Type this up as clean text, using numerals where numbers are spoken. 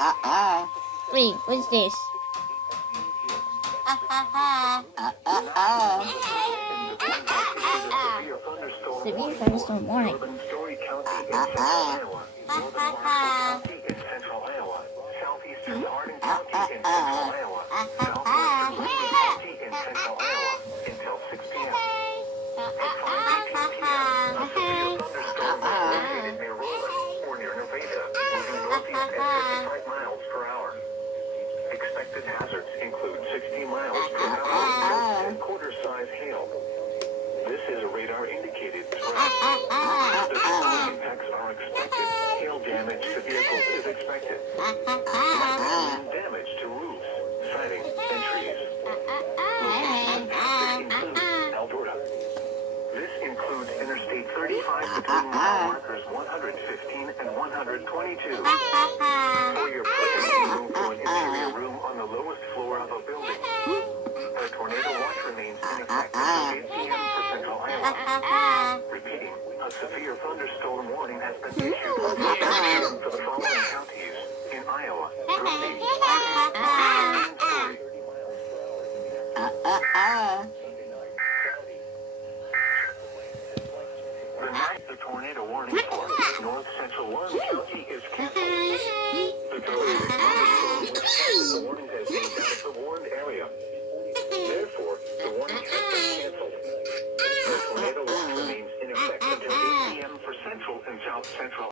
Wait, what's this? Severe thunderstorm warning. Southeastern Hardin County in central Iowa, southwestern Grundy County in central Iowa until 6 p.m. At 5:18 p.m., a severe thunderstorm was located near Roland or near Nevada, moving northeast at 55 miles per hour. Expected hazards include 60 miles per hour and quarter-size hail. This is a radar-indicated threat. The storm impacts are expected. Hail damage to vehicles is expected. Wind damage to roofs, siding, and trees. Locations impacted include Alberta. This includes Interstate 35 between mile markers 115 and 122. For your personal move to an interior room on the lowest floor of a building. A tornado watch remains in effect until 8 p.m. for central Iowa. Repeating, a severe thunderstorm warning has been issued for the following counties in Iowa: Grundy, Hardin, and Story. The tornado warning for north central Warren County is canceled. The tornado thunderstorm was canceled. The warning has moved out of the warned area. Therefore, the warning has been canceled. The tornado watch remains in effect until 8 p.m. for central and south central